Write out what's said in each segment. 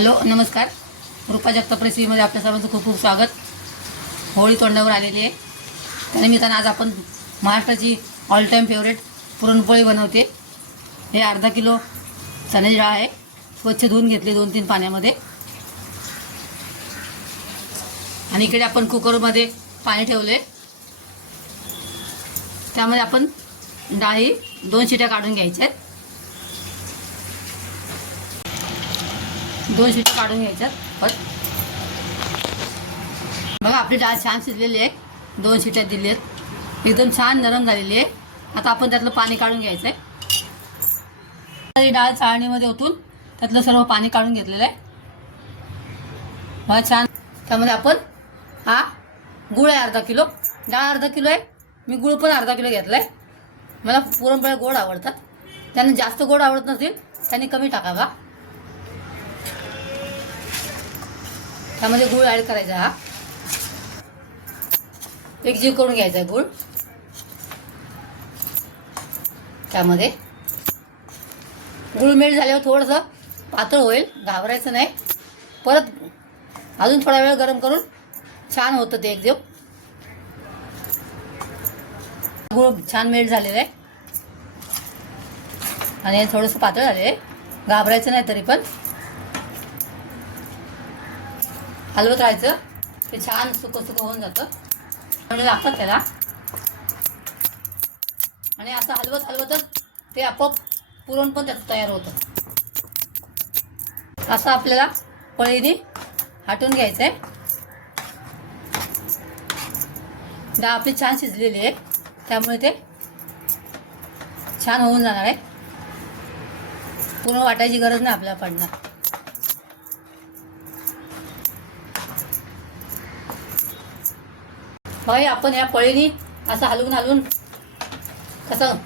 Hello नमस्कार. रुपा जगताप रेसिपीमध्ये आपल्या सर्वांचं खूप खूप स्वागत. होळी तोंडावर आलेली आहे. त्यानिमित्तानं आज आपण महाराष्ट्राची ऑल टाईम फेवरेट पुरणपोळी बनवते. हे अर्धा किलो चण्याची डाळ आहे. स्वच्छ धुवून घेतली दोन तीन पाण्यामध्ये. आणि इकडे आपण कुकरमध्ये पाणी ठेवले त्यामध्ये आपण डाळी दोन शिट्या काढून घ्यायच्या आहेत. दोन शिट्या काढून घ्यायच्यात पण बघा आपली डाळ छान शिजलेली आहे. दोन शिट्या दिली आहेत एकदम छान नरम झालेली आहे. आता आपण त्यातलं पाणी काढून घ्यायचं आहे डाळ चाळणीमध्ये ओतून त्यातलं सर्व पाणी काढून घेतलेलं आहे. बघा छान. त्यामध्ये आपण हा गुळ आहे अर्धा किलो. डाळ अर्धा किलो आहे. मी गुळ पण अर्धा किलो घेतला आहे मला पुरणपोळ्या गोड आवडतात. त्यांना जास्त गोड आवडत नसतील त्यांनी कमी टाकावा त्यामध्ये गुळ ॲड करायचा हा. एकजीव करून घ्यायचा गुळ. त्यामध्ये. गुळ झाल्यावर थोडंसं पातळ होईल घाबरायचं नाही. परत अजून थोडा वेळ गरम करून छान होतं ते एकजीव गुळ छान मेल्ट झालेलं आहे. आणि थोडंसं पातळ झालेलं आहे. घाबरायचं नाही तरी पण. हलवत राहायचं. ते छान सुकं सुकं होऊन जातं. म्हणजे लागतात त्याला. आणि असं हलवत हलवतच ते आपोआप पुरण पण त्याचं तयार होतं. असं आपल्याला पळीने हाटून घ्यायचं आहे डाळ आपली छान शिजलेली आहे. त्यामुळे ते छान होऊन जाणार आहे. पूर्ण वाटायची गरज नाही आपल्याला पडणार. हय आपण या पळीनी असं हलवून हलवून कसं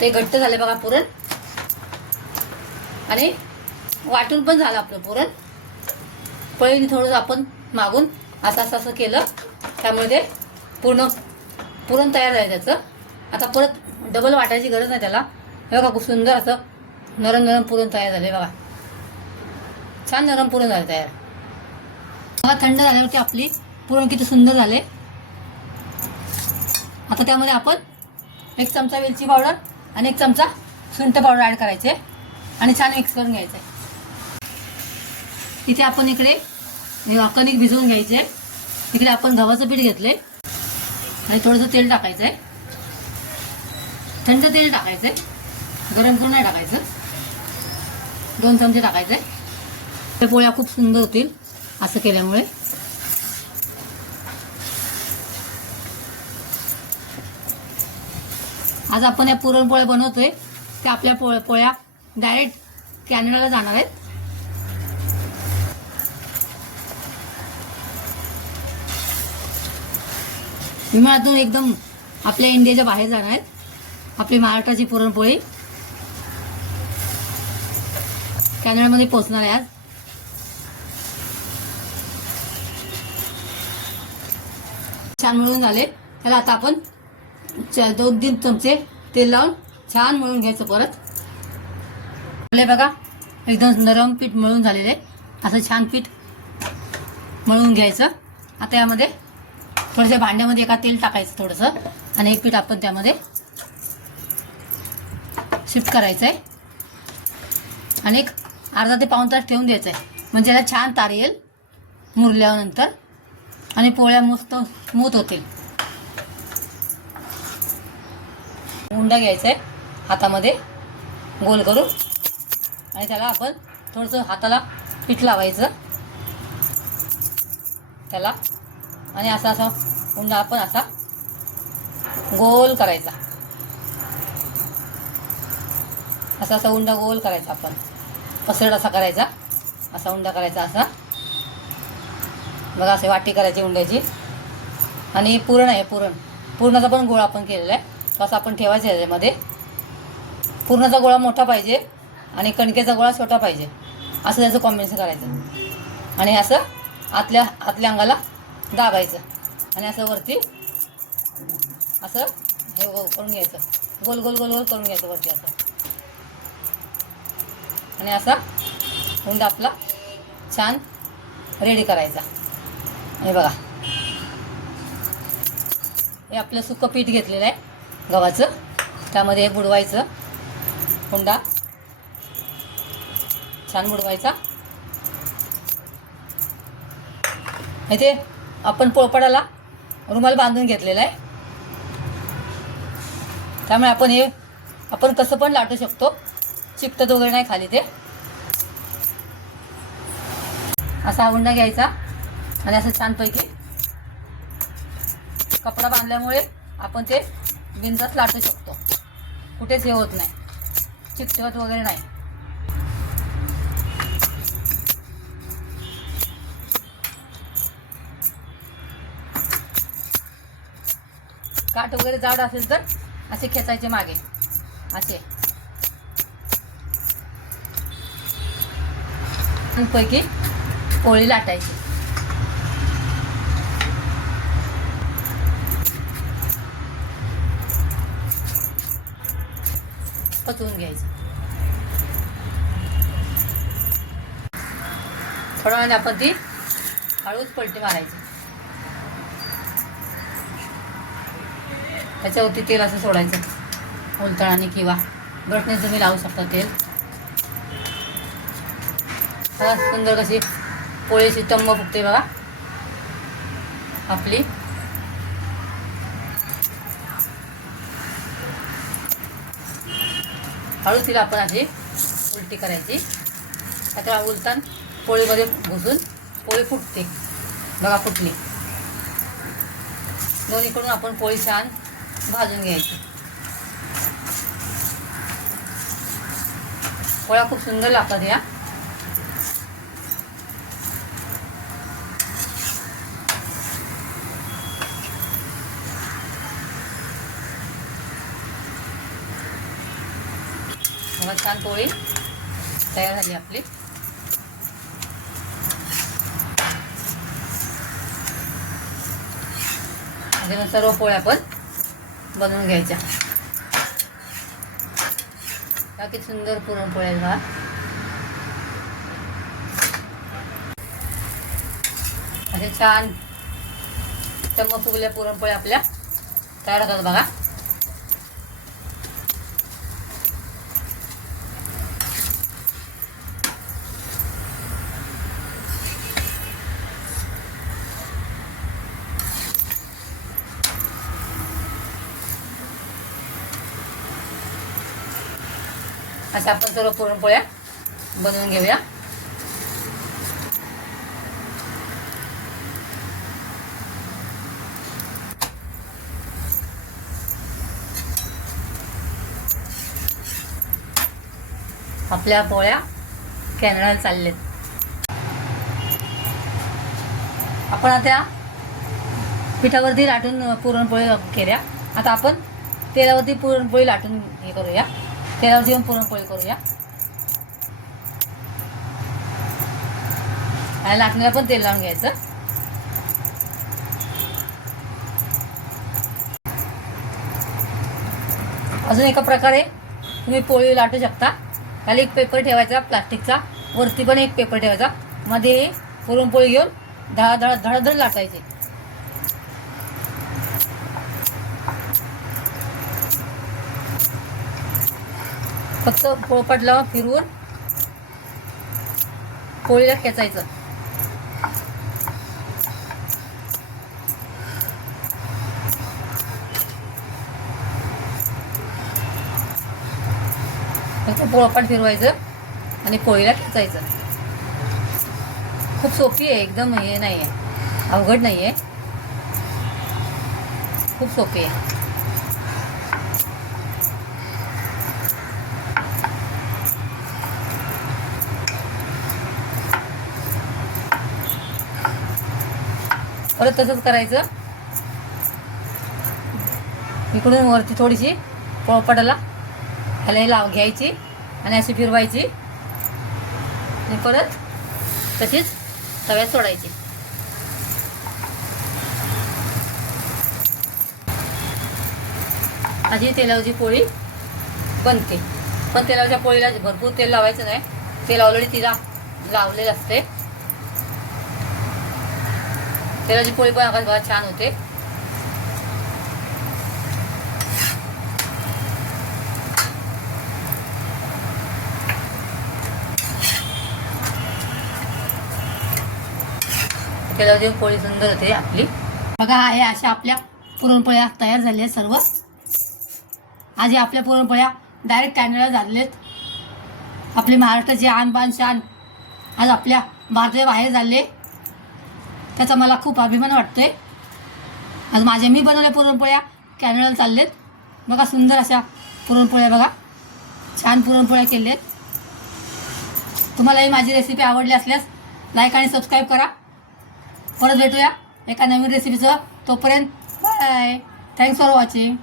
ते घट्ट झाले बघा पुरण. आणि वाटून पण झालं आपलं पुरण. पळीने थोडंसं आपण मागून असं असं असं केलं. त्यामुळे ते पूर्ण पुरण तयार झालं त्याचं. आता परत डबल वाटायची गरज नाही त्याला. हे बघा खूप सुंदर असं नरम नरम पुरण तयार झाले बघा. छान नरम पुरण झालं तयार. बघा थंड झाल्यावरती आपली पुरण किती सुंदर झाले. आता त्यामध्ये आपण एक चमचा वेलची पावडर आणि एक चमचा सुंठ पावडर ॲड करायचे आणि छान मिक्स करून घ्यायचे. इथे आपण इकडे कणिक भिजवून घ्यायचे. इकडे आपण गव्हाचं पीठ घेतले. आणि थोडंसं तेल टाकायचं आहे थंड तेल टाकायचं आहे गरम करून नाही टाकायचं. दोन चमचे टाकायचे. त्या पोळ्या खूप सुंदर होतील असं केल्यामुळे. आज आपण या पुरणपोळ्या बनवतोय. त्या आपल्या पोळ्या पोळ्या डायरेक्ट कॅनडाला जाणार आहेत. विमानातून एकदम आपल्या इंडियाच्या बाहेर जाणार आहेत. आपली महाराष्ट्राची पुरणपोळी. कॅनडामध्ये पोहोचणार आहे आज. छान मिळून झाले. त्याला आता आपण चा- दोन तीन चमचे तेल लावून छान मळून घ्यायचं परत. आपले बघा एकदम नरम पीठ मळून झालेले आहे. असं छान पीठ मळून घ्यायचं. आता यामध्ये थोडंसं भांड्यामध्ये एका तेल टाकायचं थोडंसं आणि एक पीठ आपण त्यामध्ये शिफ्ट करायचं आहे आणि एक अर्धा ते पाऊण तास ठेवून द्यायचं आहे म्हणजे याला छान तार येईल मुरल्यानंतर आणि पोळ्या मस्त स्मूथ होतील. उंडा घ्यायचा आहे हातामध्ये गोल करून. आणि त्याला आपण थोडंसं हाताला पीठ लावायचं. त्याला. आणि असा असा उंडा आपण असा गोल करायचा. असा असा उंडा गोल करायचा आपण. पसरड असा करायचा. असा उंडा करायचा असा. बघा असे वाटी करायची उंड्याची आणि पुरण आहे पुरण. पुरणाचा पण गोळा आपण केलेला आहे. असं आपण ठेवायचं याच्यामध्ये त्याच्यामध्ये गोळा मोठा पाहिजे आणि कणकेचा गोळा छोटा पाहिजे. असं त्याचं कॉम्बिनेशन करायचं. आणि असं आतल्या आतल्या अंगाला दाबायचं. आणि असं वरती असं हे करून घ्यायचं. गोल गोल गोल गोल करून घ्यायचं वरती असं. आणि असा हुंडा आपला छान रेडी करायचा. हे बघा. हे आपलं सुकं पीठ घेतलेलं आहे. गव्हाचं. त्यामध्ये हे बुडवायचं. हुंडा. छान बुडवायचा. इथे आपण पोळपाडाला रुमाल बांधून घेतलेला आहे. त्यामुळे आपण हे आपण कसं पण लाटू शकतो. चिकटत वगैरे नाही खाली ते. असा हुंडा घ्यायचा. आणि असं छानपैकी कपडा बांधल्यामुळे आपण ते बिंदास लाटू शकतो. कुठेच हे होत नाही. चिकटवत वगैरे नाही. काठ वगैरे जाड असेल तर असे खेचायचे मागे. असे. पैकी पोळी लाटायची. पचवून घ्यायचं. थोड्या वेळाने आपण ती हळूच पलटी मारायची. त्याच्यावरती तेल असं सोडायचं. उलतळाने किंवा ब्रशने तुम्ही लावू शकता तेल. सुंदर कशी पोळीची टंब फुगते बघा. आपली. हळू तिला आपण आधी उलटी करायची. आता उलतान पोळीमध्ये घुसून पोळी फुटते. बघा फुटली. दोन्हीकडून आपण पोळी छान भाजून घ्यायची. पोळ्या खूप सुंदर लागतात या. मग छान पोळी. तयार झाली आपली. म्हणजे मग सर्व पोळ्या आपण बनवून घ्यायच्या. बाकी सुंदर पुरणपोळ्या आहेत बघा. असे छान चमक फुगल्या पुरणपोळ्या आपल्या तयार होतात बघा. अशा आपण सर्व पुरणपोळ्या बनवून घेऊया. आपल्या पोळ्या कॅनडाला चाललेत. आपण आता पिठावरती लाटून पुरणपोळी केल्या. आता आपण तेलावरती पुरणपोळी लाटून हे करूया. तेलावर येऊन पुरणपोळी करूया. आणि लाटण्याला पण तेल लावून घ्यायचं. अजून एका प्रकारे तुम्ही पोळी लाटू शकता. खाली एक पेपर ठेवायचा प्लास्टिकचा. वरती पण एक पेपर ठेवायचा. मध्ये पुरणपोळी घेऊन धडा धडा धडाधड लाटायचे. फक्त पोळपाटला फिरवून पोळीला खेचायचं. फक्त पोळपाट फिरवायचं आणि पोळीला खेचायचं. खूप सोपी आहे एकदम हे नाही आहे अवघड नाही आहे खूप सोपी आहे. परत तसंच करायचं. इकडून वरती थोडीशी पोळपाटाला ह्याला लाव घ्यायची आणि अशी फिरवायची. आणि परत तशीच तव्यात सोडायची. अशी तेलावची पोळी बनते. पण तेलावच्या पोळीला भरपूर तेल लावायचं नाही. तेल ऑलरेडी तिला लावलेलं असते. तेलाची पोळी पण आकाश बघा छान होते. तेलाची पोळी सुंदर होते आपली. बघा आहे अशा आपल्या पुरणपोळ्या तयार झाल्या आहेत सर्व. आज या आपल्या पुरणपोळ्या डायरेक्ट कॅनडा झालेत. आपली महाराष्ट्राची आन बान शान आज आपल्या भारताच्या बाहेर झाले. त्याचा मला खूप अभिमान वाटतोय. आज माझ्या मी बनवल्या पुरणपोळ्या कॅनडाला चाललेत. बघा सुंदर अशा पुरणपोळ्या बघा. छान पुरणपोळ्या केल्यात आहेत तुम्हालाही माझी रेसिपी आवडली असल्यास लाईक आणि सबस्क्राईब करा. परत भेटूया एका नवीन रेसिपीचं तोपर्यंत बाय थँक्स फॉर वॉचिंग